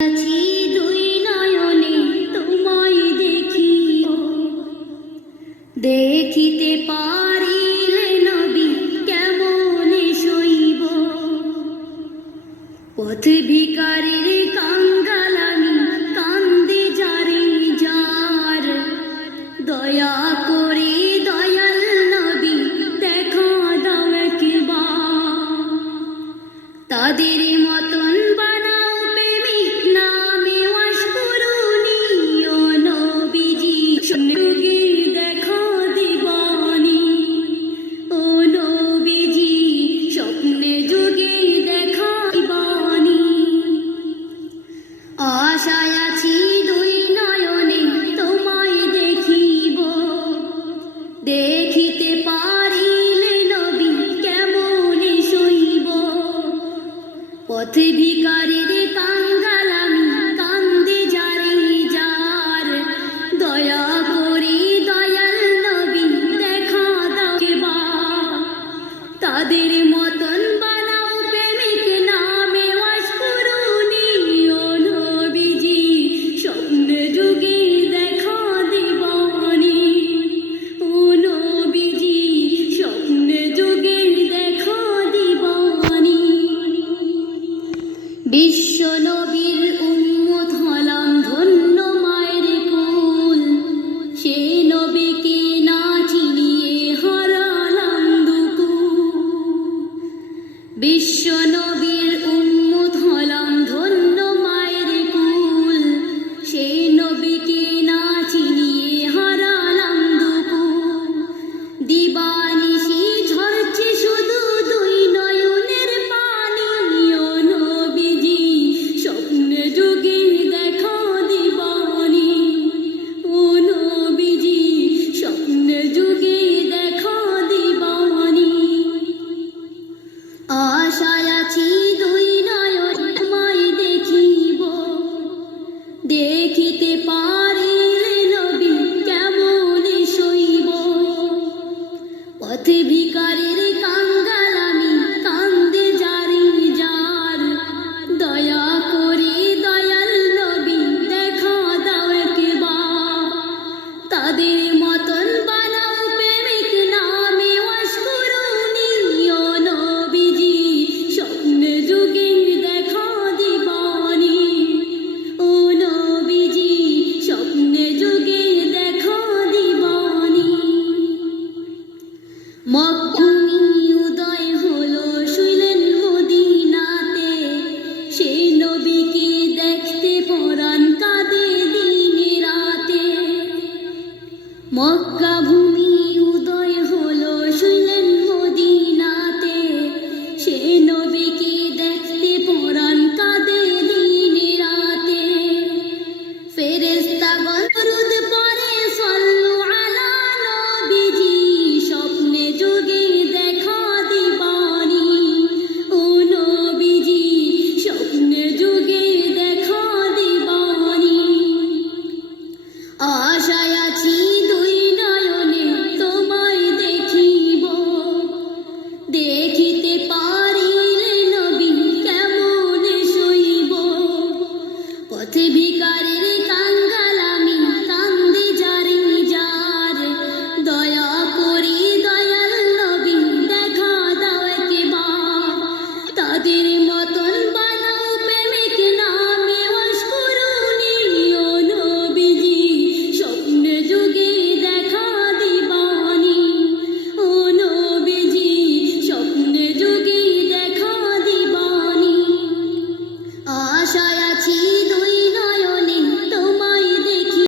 আছি দুই নয়নে তোমায় দেখি, দেখিতে পারিলে নবী কেমনে সইব। পথ ভিখারির কাঙ্গাল আমি, কান্দে যারে যার, দয়া করে দয়াল নবী দেখা দাও একবার। তাদের মতন বানাও প্রেমিক নামে ওয়াস করুনি, ও নবীজি যুগে দেখা দিবানি। ও নবীজি স্বপ্নে যুগে দেখা দিবানি। আশায় আছি দুই নয়নে তোমায় দেখিব, দেখিতে পারিলে নবী কেমনে সইব। পথ ভিখারির কাঙ্গাল আমি, কান্দে যারে যার, দয়া করে দয়াল নবী দেখা দাও একবার। তাদের মতন বানাও প্রেমিক নামে ওয়াস করুনি, ও নবীজি স্বপ্নে যুগে দেখা দিবানি। ও নবীজি স্বপ্নে যুগে দেখা দিবানি। বিশ্ব নবীর উম্মত হলাম ধন্য মায়ের কুল, সে নবীকে না চিনিয়ে হারালাম দুকুল। বিশ্ব নবীর উম্মত হলাম ধন্য মায়ের কুল, সে নবীকে না চিনিয়ে হারালাম দুকুল। দিবানিশি ঝরছে শুধু দুই নয়নের পানি, ও নবীজি স্বপ্নে যুগে দেখা দিবানি। ও নবীজি স্বপ্নে যুগে দেখা দিবানি। আশায় আছি দুই নয়ন তোমায় দেখিব, দেখিতে পারিলে নবী কেমনে সইব। পথ ভিখারির কাঙ্গাল আমি, কান্দে যারে যার, দয়া করে দয়াল নবী দেখা দাও একবার। তাদের মতন বানাও প্রেমিক নামে ওয়াস করুনি, ও নবীজি স্বপ্নে যুগে দেখা দিবানি। ও নবীজি স্বপ্নে যুগে দেখা দিবানি। মখদুমি উদয় হলো শুইলেন মদিনাতে, সেই নবীকে দেখতে পরাণ কাঁদে দিনে রাতে। মক্কা ভূমি উদয় হলো শুইলেন মদিনাতে, সেই নবীকে দেখতে পরাণ কাঁদে দিনে রাতে। ফেরেশতাগণ দরুদ পড়ে সাল্লু আলা নবীজি, স্বপ্নে যুগে দেখা দিবানি। ও নবীজি স্বপ্নে যুগে দেখা দিবানি। আশায় আছি দুই নয়নে তোমায় দেখিব, দেখিতে পারিলে নবী কেমনে সইব। পথ